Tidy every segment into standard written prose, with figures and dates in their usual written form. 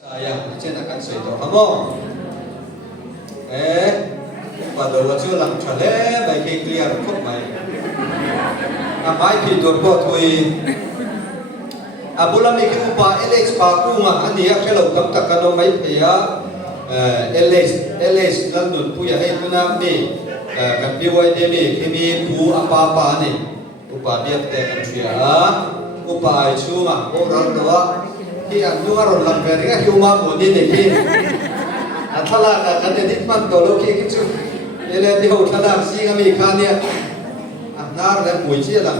Sayang, trên là căn sợi tổ hả mô? Ê, và đầu là chưa làm trả lẽ bài kia clear không mày. À mãi thì tuột qua thôi. À bố làm đi cái upa Alex pa cũng mà anh ấy cái lâu tập tập cái nó mấy thì á Alex lần đột phu hay tu nam đi cái biểu ai đi cái mi phu apa này upa biết thế cái chuyện á upa ai chú mà ô rồi đó thì anh nu harun làm về cái hiệu mà muốn đi này kia anh thà là cái này mình tổ lô kia cái chú đây là điều thà là gì cái mình khăn nha anh nào là buổi chiều là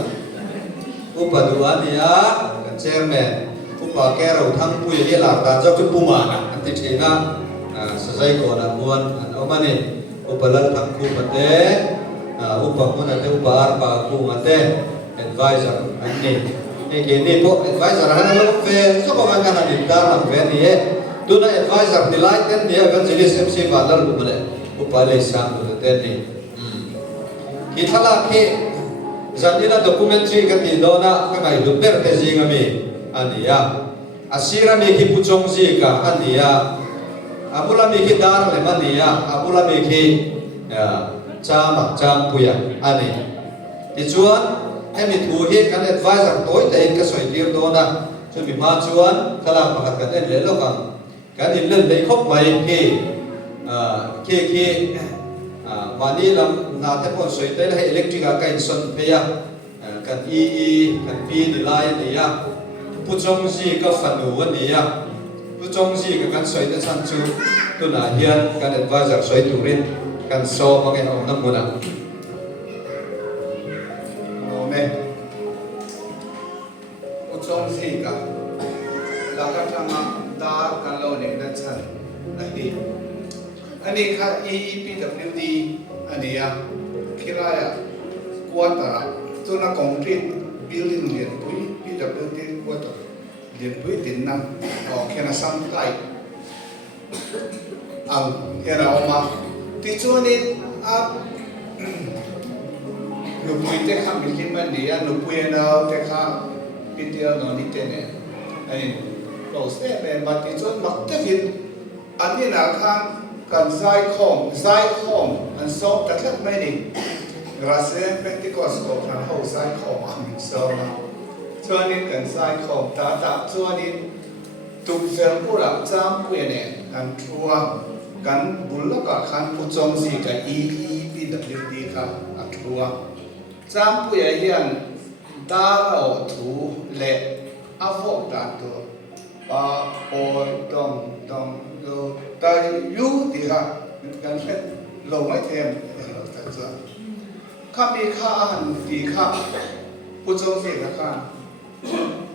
upa đồ anh ấy cái chairman upa cái rồi thằng bùi đi làm ta cho chút bùm anh thì chỉ là sejai ko na muan an omani upalal thangku pate upa muna te upa arpa ku mate advisor anni ke ni po advisor hana lo fe so ko man kana ni dar lang fe ni e tu na advisor ni lai ten ni evangelist mc valal bu male upa le sam bu te ni ki thala ke zanina documentary ka ti do na ka mai lu per te jinga mi ania asira mi ki puchong ji ka ania abula meki dar le mania abula meki chama cham puya ani ti chuan hemi thu hi kan advisor toy te ka soi tir do na chu mi ma chuan khala pakhat kan en le lo kan in len dei khop mai ke mani lam na te pon soi te le electric ka in son pe ya kan kan pi ni lai ni ya pu chong ji ka fanu ni ya trong gì cái căn soi đến sang chu tôi là hiền căn advisor soi tụ rin căn so mà cái ông năm mùa nào Amen. Trong gì cả là các thằng ta căn lâu này đã chân anh đi khai EPWD anh đi à khi ra à quan ta tôi là concrete building liền với EPWD quan ta liền với tiền năng ở khi nào xong lại khi nào mà thì cho nên nụ bùi tê khá mình kinh mình đi nụ bùi nào tê khá bên tiêu nó đi tên này anh đầu xe về mà thì cho mặc tê viên anh đi nào khang cần giải khom anh so tất cả mấy đi ra xe Pentecost có thằng hậu giải khom anh so nào cho nên cần giải khom ta cho nên tụt về bộ lạc giam quyền này anh thuaกันบุลก็ขันผู้จงสีกับEPWDครับอัตรัวจำผู้ใหญ่เฮียนดาเราถูเละอาวกตาตัวปาโอยดองโลตายูดีค่ะกันเล่นลงไม่เทียมเราแต่จะข้ามีข้าอาหารดีค่ะผู้จงสีนะครับ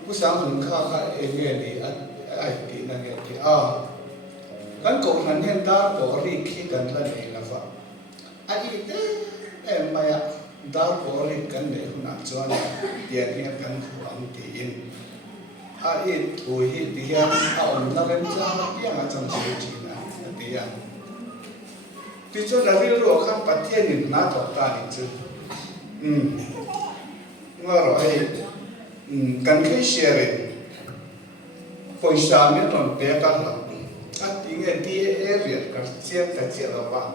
ผู้สังหนุนข้าเองเนี่ยดีไอ้ดีนั่นเนี่ยดีกันก็นั้นเห็นดาบอริขี้กันละนี่นะฟ้าอันนี้ไม่อะดาบอริกันเนี่ยคุณอาจารย์เดี๋ยวนี้กันหวังดีนอันนี้ถุยเดียนเอานักเรียนจ้าเยี่ยมอาจารย์สุจีนะเดียนที่จนเราเรื่องข้ามประเทศหนึ่งน่าตกตาดิจุว่าเรากันแค่เชียร์พอสามีตอนเปียกันหลังอันที่เงี้ยที่เรียนกับเชี่ยแต่เชี่ยเราบ้าง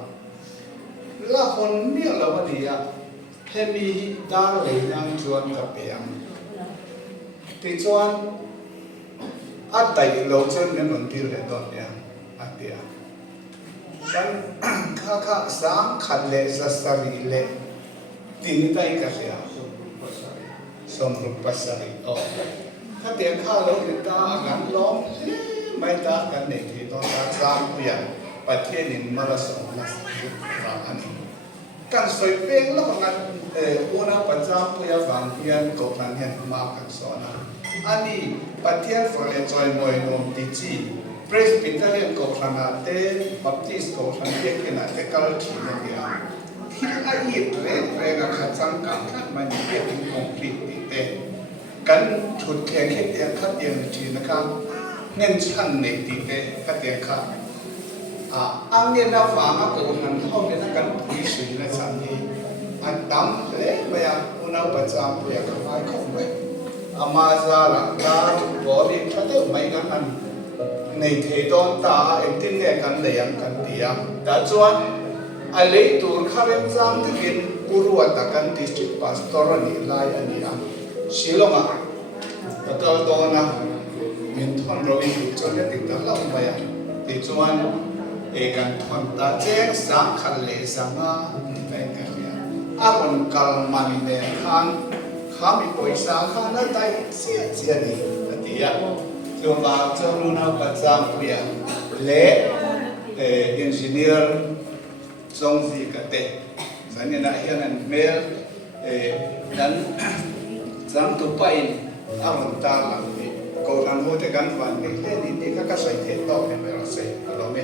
ละคนเนี่ยเราวันนี้เห็นมีดาเลยยังชวนกับเปียงที่ชวนอันใดเราเช่นนั้นมันที่เรียนตอนเนี้ยอันเดียวกันข้าสามขันเละสัสรีเละที่นี่ได้กันเลยสมรูปปัสสรีอ๋อถ้าเตียงข้าเราเห็นตางั้นร้องไม่ต่างกันในที่ต้องการสร้างเปลี่ยนประเทศนี้มาละสองมาสิบครั้งอันนี้การสวยเป็นแล้วก็งานอุณหภูมิประจำผู้ยาฟังเพียงกบนั้นเห็นมากันสอนอันนี้ประเทศฝรั่งจอยมวยนมดิจิเพรสปิตาเลียนกบนั้นเต้บัพติสกบนั้นเด็กนั้นเด็กก็ที่นั่นเองที่ไอ้ยิบเรื่องขัดสังกัดมันเป็นคอมพลีทเต้กันชุดแข่งเดียร์ขัดเดียร์ทีนะครับเงินชั้นในตีเตะก็เดียค่ะอันนี้เราฟังก็คือมันเข้าไปในการพูดคุยในสังคมอันดำเลยไม่อยากอุณหภูมิประจำไม่อยากขายของเลยอามาซาละการบริษัทไม่งั้น nei thei don ta en tin nge kan leyang kan tia ta chuan a lei tur kharen chang tikin kurua ta kan district pastor ani lai ani a Shillonga tatal dona min thon ro in chuan le tik ta lau mai a ti chuan e kan thon ta cheng sang khan le sanga ti pen ka ya a ron kal mani ne khan khami poisa khan na tai sia sia ni ti ya chuan ba chuan lu na pa chang pia le engineer song gì cả tệ, giờ này lại hiện anh mail dan jam tu pain aron ta làm gì, câu làm hỗ trợ gan van này thế thì các sai thế to thì phải là sai, đó mấy.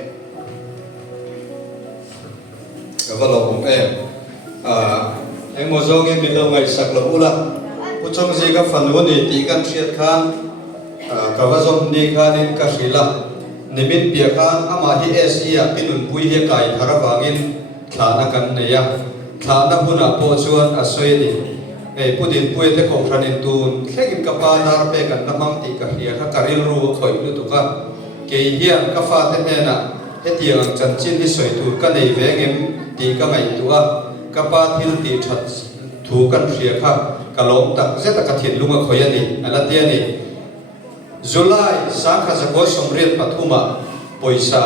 Cái vấn đề của em một số em bị đâu ngày sạc lỡ u la, u trong gì các phần luôn thì tí căn triệt khan, cái vấn đề này khan nên cái gì là nimin pia khan ama hi Asia pinun pui hi kai thara wangin thana kan neya thana huna po chuan a soini ei pudin pui te kong thanin tun thlengin ka pa dar pe kan namang ti ka hria kha karil ru khoi lu tu ka ke hian ka fa te ne na hetiang chan chin hi soi tur ka nei vengem ti ka ngai tu a ka pa thil ti that thu kan hria kha ka lom tak zeta ka thin lunga khoi ani ala ti ani July sáng khá có sông riêng Pathuma Poisa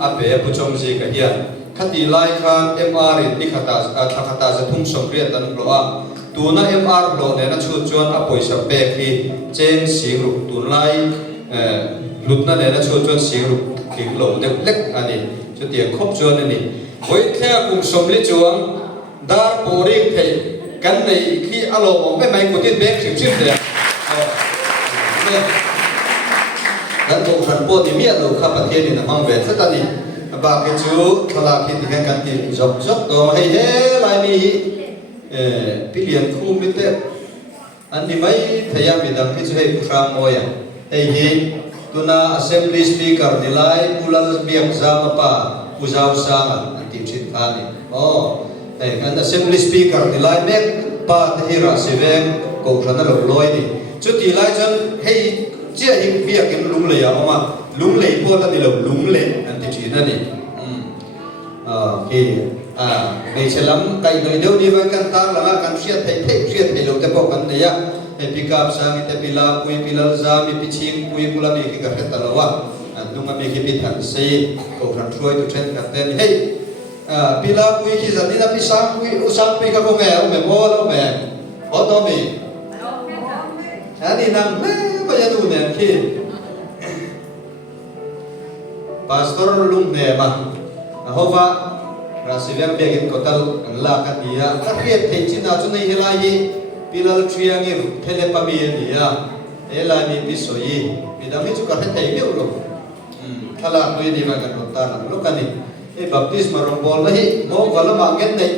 ape puchong ji ka hian khati lai khan MR in ni khata thakata za thum sông riêng tan lo a tuna MR lo ne na chu chuan a Poisa pe khi chen sing ru tun lai lutna ne na chu chuan sing ru king lo de lek ani chu tiang khop chuan ani hoi thea kum som li chuang dar boring thei kan nei khi alo mo me mai ko tin bek sim sim de dan bộ phận bộ thì miết đồ khắpประเทศนี่นะมังเวทสักตอนนี้บางทีจูทลาคิดที่กันที่จบตัวมาให้เฮ้ลายมีพิเรียนคู่มิเตอันนี้ไม่พยายามไปดังที่จะให้ครามมวยไอ้ฮีตัวน่า assembly speaker นี่ไล่ผู้ละเบียงจามป่าผู้เจ้าสร้างอันที่ชิดทานี่อ๋อไอ้กัน assembly speaker นี่ไล่เมกป่าที่ราศีเวงกงชันนั่นหลบลอยนี่จุดที่ไล่จนให้เจ้าหิมเบียกินลุงเลยเอามาลุงเลยพวกนั้นนี่เราลุงเลยอันที่จีนั่นนี่คือในเชลัมไก่โดยเดียวนี้ไว้กันตามหลังกันเชียร์ไทยเชียร์ไทยเราแต่พวกกันเนี่ยให้พิกาบสามีแต่พิลาปุยพิลาซามีพิชิงปุยกุลามีกิกับตะลาวะลุงมีกิพิถันซีกูรันช่วยตุเชนกันเต้นเฮ้ยพิลาปุยกิจันนี่นะพิสังปุยอุสังปุยกับพวกแม่โม่แล้วแม่อ๋อตัวมีอันนี้นั่งก็จะดูเนี่ยที่pastor lung ne ma hova rasivam begin kotal la ka dia ta riet thei china chu nei helai hi pilal triang e thele pami nia ela ni pisoi bidami chu ka thei me ulo thala noi ni ma kan ta na lo kani e baptism rombol la hi mo wala ma gen nei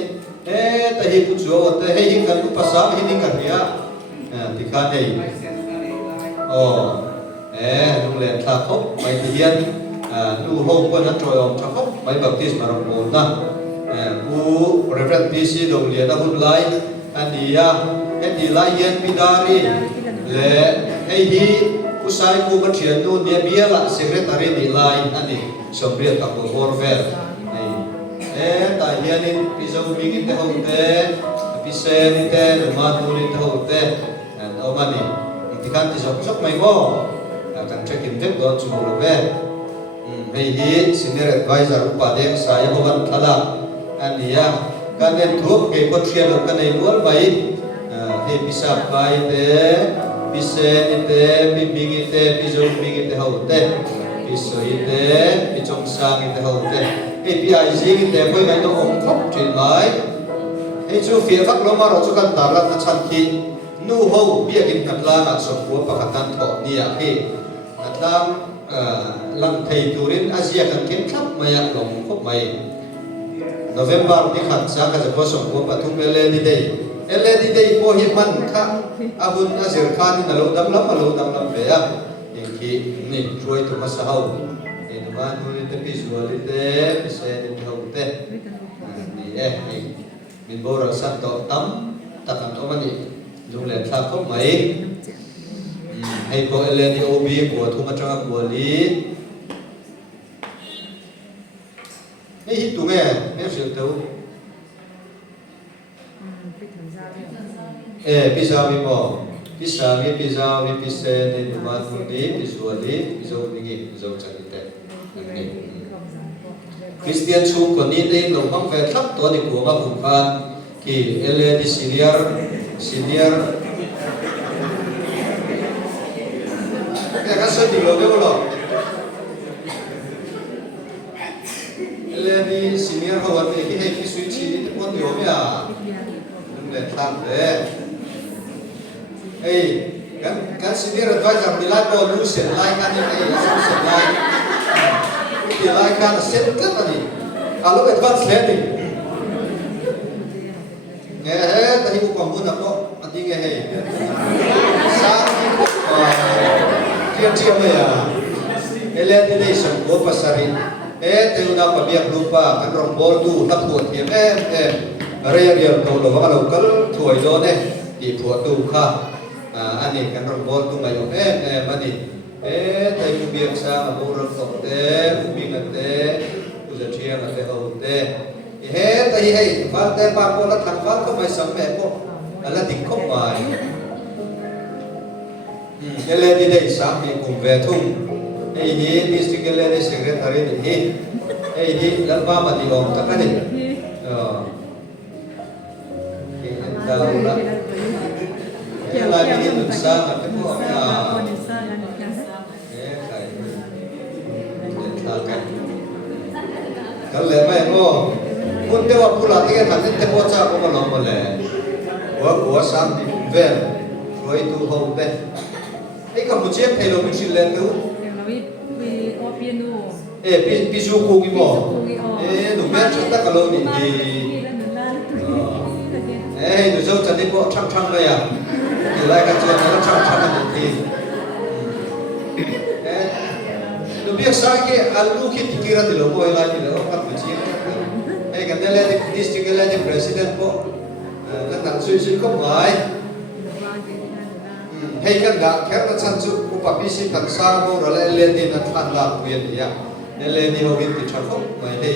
ta hi pu chu ta hi kan ku pasa hi ni ka ria tikha nei lung le tha khop mai hian nu ho quân hắn trôi ông khóc mấy baptism mà rộng bốn na u reverend PC đồng liền đã hút lại anh đi lại yên bidari le hay hi u sai ku bắt chuyện nu nia bia là secretary đi lại anh đi sớm riêng các bộ borvel này tại hiện in piso mingin te hong te pisen te ma tu ni te hong te ông anh đi thì kan ti sok mai mo kan check in vek don chu lo ve hay hi senior advisor upadek saya hovan thala ania kan en thuốc ke ko trial kan nei bol bai he pisap bai te pisen te bibing te pizong bing te haute pisoi te pichong sang te haute API jing te koi ngai to ong khop trin lai he chu fia vak lo ma ro chu kan tar la na chan ki nu ho bia kin katla na so ko pakatan tho nia he atlam lần thầy turin Asia kan kin khắp maya long khop mai November ni khat sa ka ko som ko pathum LED day po hi man kha abun azir khan na lo dam lam ve ya ki ni troi to ma sa hau ni ma nu ni te visual te se ni hau te ni ni min bora sa to tam takan to mani jung le tha khop mai hay po LED OB của thu ma tra của lý นี่ฮิตตัวแง่ไม่เสียตัวพิซซ่าวิโมพิซซ่าวิพิเศษในตัวมันคนนี้พิสวารีพิโซนี่พิโซจันทิเตนี่คริสเตียนชูคนนี้ได้ลงบังเฟทับตัวในหัวมาบุญพันที่เอเลดิซีเนียร์แค่ก็สุดที่เราไม่รู้หรอกเรื่องนี้ซีเนียร์เขาวันนี้ที่ให้พิสูจน์ชีวิตคนเดียวไม่อ่ะนั่นแหละทางเลยเฮ้ยกันซีเนียร์ด้วยจากที่ไล่บอลรู้เสร็จไล่กันยังไงรู้เสร็จไล่ที่ไล่กันเสร็จกันนี่เอาลูกไอ้บ้านเสร็จนี่เนี่ยแต่ที่กูความพูดนะก็อันนี้ไงให้สร้างที่เทียบไม่อ่ะเอเลนที่ได้ส่งตัวภาษารินเจ้าหน้าที่รูปะกันรองบอลดูนับปวดเทียมเรียตัวเราว่าเราก็ถอยโดนที่ปวดดูค่ะอันนี้กันรองบอลดูไม่ยอมมันนี่แต่ผู้เบียร์สาวผู้รำตกผู้บินผู้จะเชียร์เอาแต่ให้ฟ้าแต่ปากคนละทางฟ้าก็ไม่สำเร็จก็อะไรติดข้อหมายเอเลนที่ได้สามีกลุ่มเวทุงดิสตริกเอเลนเซกเรตารีลับมามาดีองตะกันนี่ดาวละลายนี้นุสาเป็นพวกใครกันเลยไม่ก็มุนเดียวพูดอะไรกันนั่นแต่พอจ้าก็มาลองมาเลยหัวสามดิเวนรวยตัวเขาเป็นไอ้กับมุเจี๊ยบให้เราไม่ชินเลยตัวพิจูคุกิโมหนุ่มแม่ชุดตะกะโลนี่หนุ่มเจ้าจันทิพย์ช่างเลยอ่ะอยู่ไรกันเจอแล้วช่างกันทีหนุ่มเบี้ยสายที่อันลูกคิดที่กิรันดิโลโก้อะไรนี่แล้วกับมุเจี๊ยบกันนั่นแหละดิสตริกอะไรที่ประธานก็กันหนังซุยก็หมายให้กันด่าแค่นั้นฉันจุอุปปิสิทังสาโมระเลนดินัทานลาเวียนเดียเลนดิเขาวินติดชักไม่ให้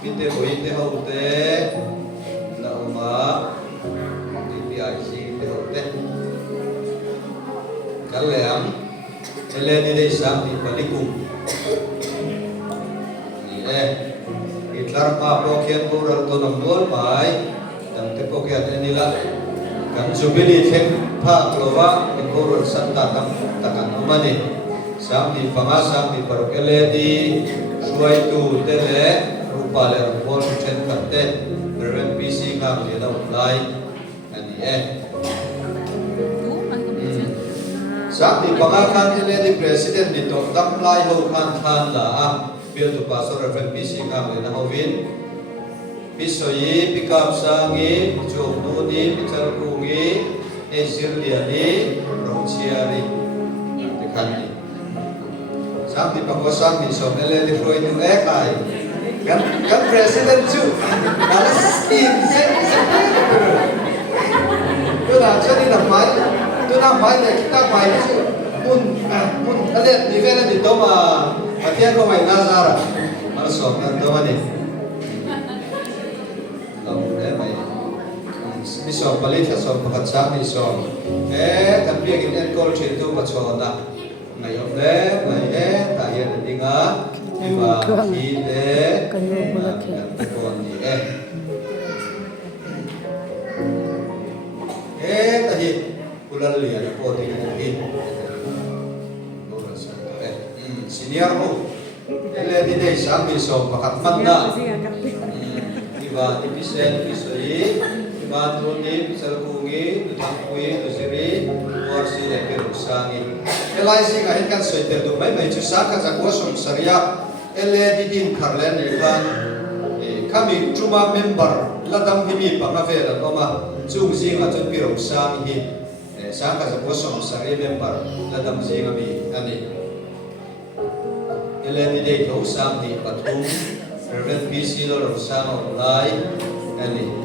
กินเตโอินเตเขาเตละอุมาดิพิอาชีเตเขาเตกันแล้วเลนดิได้สามดิบลิกุนี่อิตลาร์มาโปเคียนโบราณตัวนำนวลหมายดังเตโปเคียนนี่ละกันจุบิลีเทงภาคโลวะเป็นโบราณสันตานำตะกันมันนี่สามดิฟังสามดิปรกเอเลดีช่วยตูเตเลรูปาเลรูปอลเชนคัตเตเรนพีซีงามเดียดไลอันนี้สามดิฟังคันเอเลดีประธานดิตองดับไลโฮคันละเบียตุปัสโซเรนพีซีงามเลยนะฮวินพิโซยีพิกาบสังยีโจนูนีพิจารกุงีเอซิลเลียนีโรเชียรีที่ขันนี้สามที่ปกติมีสมเอเลดิฟรอยดูเอ็กไอกันประธานจูนั่นสกินเซนตัวนั้นจะนี่ทำไมตัวนั้นไม่เนี่ยคิดทำไมจูมุนอะไรดีเวนันดิโตมาเที่ยงก็ไม่น่าจะระมันสมกันตัวนี้มิสองผลิตสองพัฒนามิสองแต่เพียงกินแอลกอฮอล์เชื่อตัวปัจจุบันนะไม่ยอมเล่ไม่ตายยังดิ่งที่ว่าที่เล่กันคนนี้แต่ที่กุลาลีนะพอที่นี่ซีเนียร์โอ้เล่ที่ได้สามมิสองพัฒนาที่ว่าที่พิเศษพิเศษBantuan Salkungi, Tutangkui, Tusiri, Warsi, Epirusangi. LIC kahit kan soiter do may chusakan sa kosong Syariah, Eledidin Karlen Ivan, kami cuma member ladam himi pangavera noma zungzi ngaton Pirusangi, saka sa kosong Syariah member ladam zingami ani. Eledidin kausam di Patung, Reverend PC Lord Usama Ulay, ani.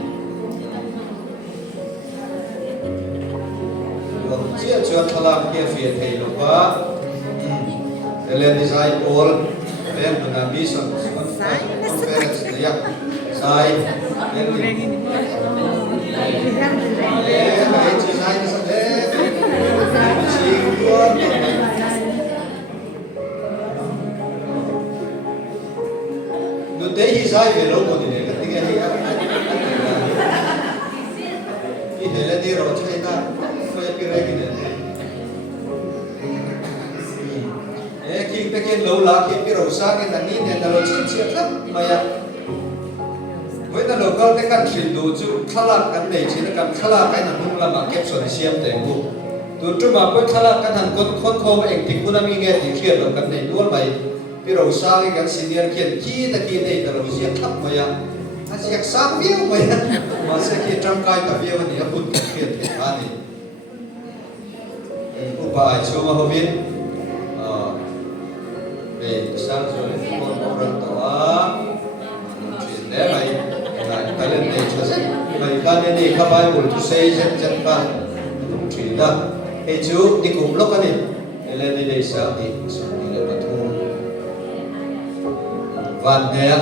Chia chuan thalam kia fiat hei lopa ele design all ben na mi son conference ya sai cái chỉ sai nó sẽ chỉ có nó tế hi sai về lâu rồi thì cái tiếng này cái hệ là đi rồi chơi ta phải cái này cái này khi cái lâu lá khi cái rau sa cái này này là chín chín lắm mà ya với ta lâu câu cái căn trình độ chú khá là cái này chỉ là căn khá là cái nào cũng là mà kẹp sợi xiêm để bu tôi chú mà với khá là cái thằng con khom anh thì cũng làm nghe thì kia rồi cái này luôn mày cái rau sa cái senior kia chi ta kia này ta rau xiêm thấp mà ya anh sẽ sáng biết mà ya mà sẽ kia trăm cái ta biết mà thì bút kia thì anh upaya cuma hobi besar rồi orang tua chuyện đấy mày cái lên này cho xem mày cái này các bạn muốn tu xây chân chân cái không chỉ là cái chú đi cùng lúc cái này lên đi đây sao đi là bắt thu van nè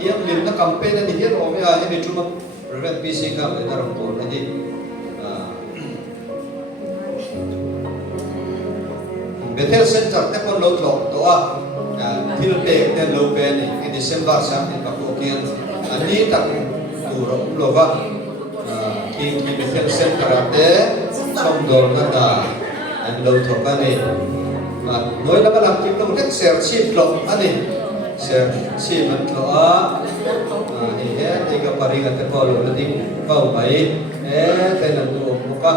thiêm lim nó cầm pen này thiêm ôm ya cái chú mà prevent PC cầm để ta làm tốt này đi Bethel Center te kon lo tlok to a thil pe te lo pe ni ki December sam ni ka ko kian ani tak tu ro lo wa ki Bethel Center te som dor na ta an lo tho ka ni ma noi la ba lam ki lo tek ser chi tlok ani ser chi man tlo a ni he te ka pari ka te ko lo la ding pau mai te na tu mo ka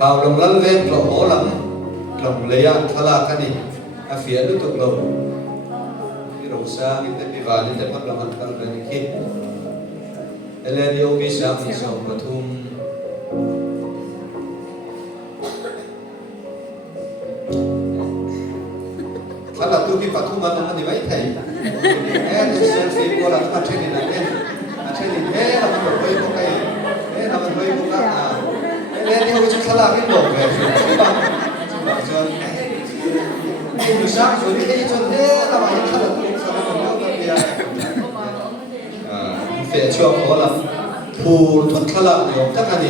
hào lòng lăn lên lộ hố lắm lòng lấy ăn thà là cái gì à phía lúc tục lòng cái đầu xa cái tay bị vả cái tay bắt lòng ăn cái này kia lên đi ô bi sáng thì sầu mà thum thà là tôi khi bắt thum ăn thì mấy thầy em tôi selfie qua là nó trên này là trên này thế là mình phải có cái thế là mình phải có cái nên đi học chút là cái đồ về rồi bạn rồi đi buổi sáng rồi đi cho thế là bạn khá là tốt sao mà nó bây giờ về cho có là phù thuốc khá là nhiều tất cả gì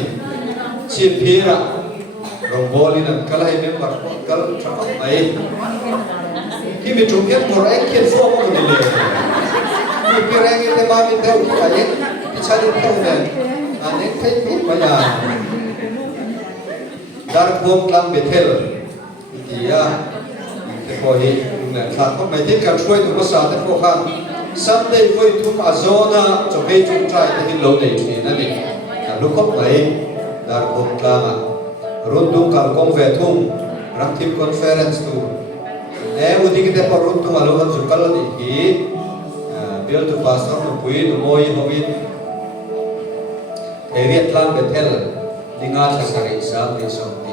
xin phí ra rồi vô đi là cái này mới bắt cái trong ấy khi mình trúng hết một anh kia số một người thì cái này cái ba mình theo cái ấy cái cha đi theo này anh ấy thấy biết bây giờ dar khom lam Bethel thì cái coi là khác không mấy tiếng càng xuôi tụi nó sao thế không khăn Sunday với thum Azona cho hay chúng trai thì lâu này thì nó đi lúc không mấy dar khom lam run tung cả công về thum răng team conference tu em udah kita perlu tu malu kan suka lo di build to pastor tu pui tu moi hobi area lam Bethel dengan sasari sam di somti.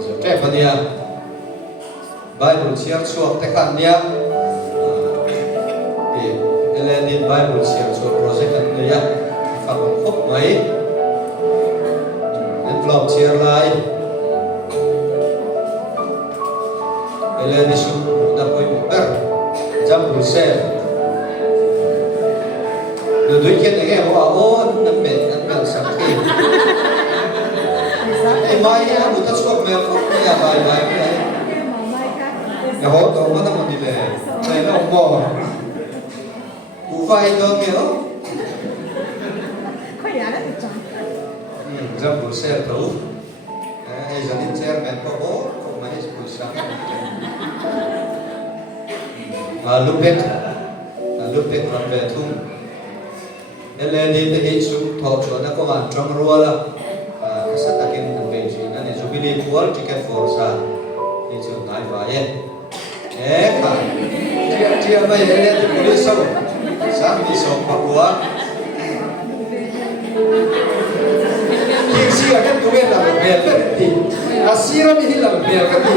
So tre padia Bible share suap tekan dia. Elenin Bible share suap project kan dia. Fakuk kop mai. Vlog share lai. Elenin sum dah koi ber jam share. Duduk kita ni oh nampak sakit. Mai ya buta suap mel ya bai ni ya ho to mana mo dile sai no mo u vai do mi no ko ya la ta jam bu ser to ai janin ser men ko ho ko mai bu sa lupet ram ve thum ele ni te hi su tho cho na ko an trong ruala sa takin Jubilee Pool Ticket Force ni chu ngai va ye kha tia mai le tu police so sam ni so pakua king si akan tu la bel ti asira mi hila bel ka ti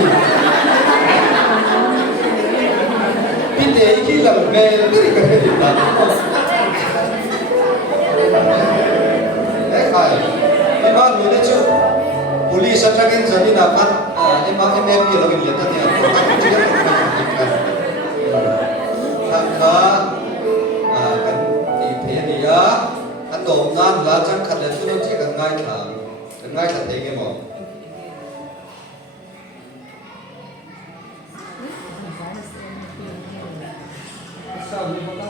pite iki la bel ti ka ti ta kha iman ni chu police atagin zani na kan emang lo gin leta ni kan